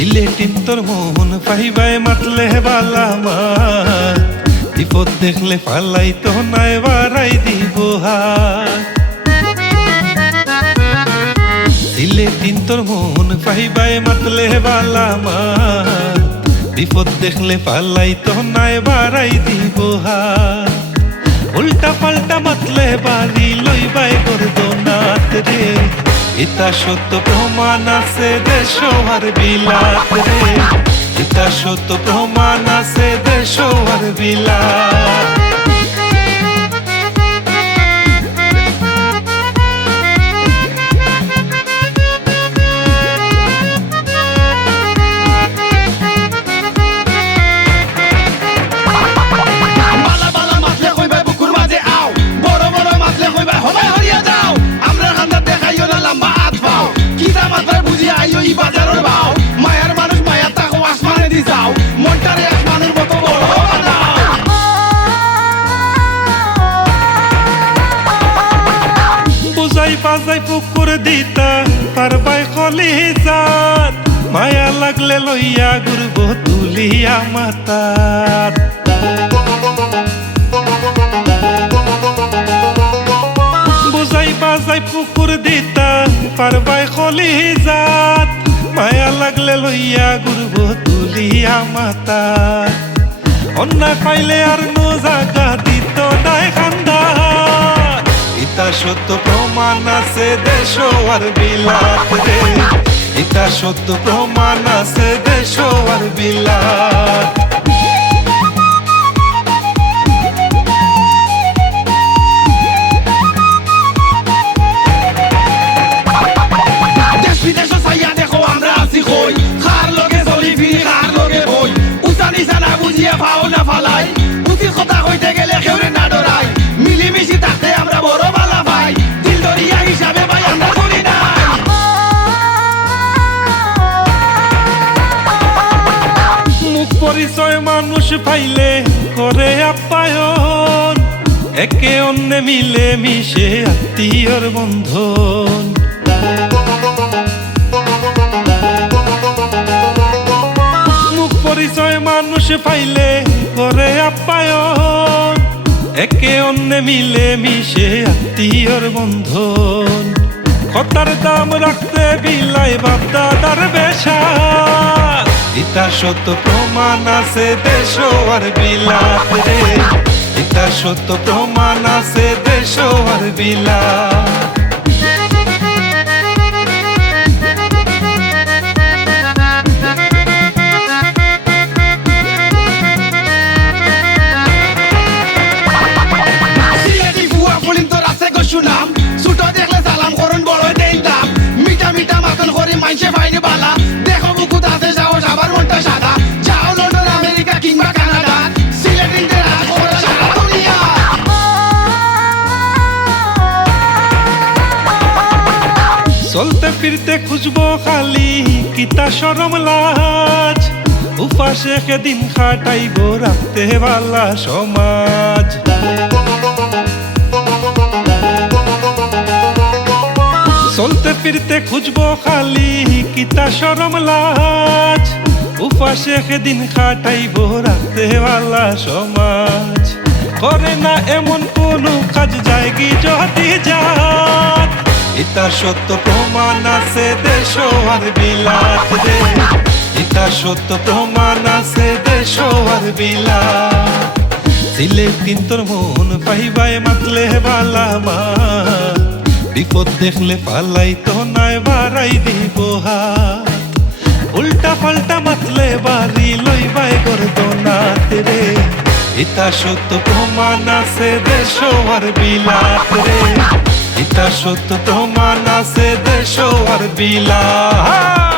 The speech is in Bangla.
সিলেটিন তোর মন পাইবাই মাতলে বালা মাত বিপদ দেখলে পালাই তো নাই বাড়াই দিব হাত। সিলেটিন তোর মন পাইবাই মাতলে বালা মাত বিপদ দেখলে পালাই তো নাই বাড়াই দিব হাত। উল্টা পাল্টা মাতলে বাড়ি লইবাই গর্দনাত রে ইতা সত্য প্রমাণ আছে দেশ আর বিলাত রে ইতা সত্য প্রমাণ আছে দেশ আর বিলাত। বাজাই পুকুর দিতা পারবাই খলি যাত মায়া লাগলে লইয়া ঘুরব তুলিয়া মাতাত। বুঝাই বাজাই পুকুর দিতা পারবাই খলি যাত মায়া লাগলে লইয়া ঘুরব তুলিয়া মাতাত। অন্যায় পাইলে আর নো জাগা দিত নাই খান্দা ইতা সত্য প্রমাণ আছে দেশ আর বিলাত রে ইতা সত্য প্রমাণ আছে দেশ আর বিলাত। দেশ বিদেশ চাইয়া দেখো আমরা আছি কই খার লগে চলি ফিরি খার লগে বই উচা নিচা না বুঝিয়া ভাও না ফালাই উচিত কথা কইতে গেলে কেউরে না ডরাই মিলিমিশি থাকতে আমরা বড় বালা ভাই দিল দরিয়া হিসাবে ভাই আমরা করি না। মুখ পরিচয় মানুষ পাইলে করে আপ্যায়ন একে অন্যে মিলে মিশে আত্মীয়র বন্ধন। মুখ পরিচয় মানুষ পাইলে করে আপ্যায়ন একে অন্যে মিলে মিশে আত্মীয়র বন্ধন। কথার দাম রাখতে বিলাই বাপদাদার বেশা ইতা সত্য প্রমাণ আছে দেশ আর বিলাত রে ইতা সত্য প্রমাণ আছে দেশ আর বিলাত। সুনাম ছোট দেখলে সালাম করুন বড় দেই দাম মিঠা মিঠা মাখন করে মাইনসে ফাইনে বালা দেখো বুকুত আছে যাও সবার মনটা সাদা যাও লন্ডন আমেরিকা কিংবা কানাডা সিলেটিনদের রাজ করে সারা দুনিয়া। চলতে ফিরতে খুঁজবো খালি কিতা শরম লাজ উপাসে দিন খাটাইব রাখতে বালা সমাজ। চলতে ফিরতে খুঁজবো খালি কিতা শরম লাজ উপাসে দিন খাটাইব রাখতে বালা সমাজ। করে না এমন কোন কাজ যায়গি যদি যাত ইতা সত্য প্রমাণ আছে দেশ আর বিলাত রে ইতা সত্য প্রমাণ আছে দেশ আর বিলাত। সিলেটিন তোর মন পাইবাই মাতলে বালা মাত বিপদ দেখলে পালাই তো নাই বাড়াই দিব হাত। উল্টা পাল্টা মাতলে বাড়ি লইবাই গর্দনাত রে ইতা সত্য প্রমাণ আছে দেশ আর বিলাত রে ইতা সত্য প্রমাণ আছে দেশ আর বিলাত।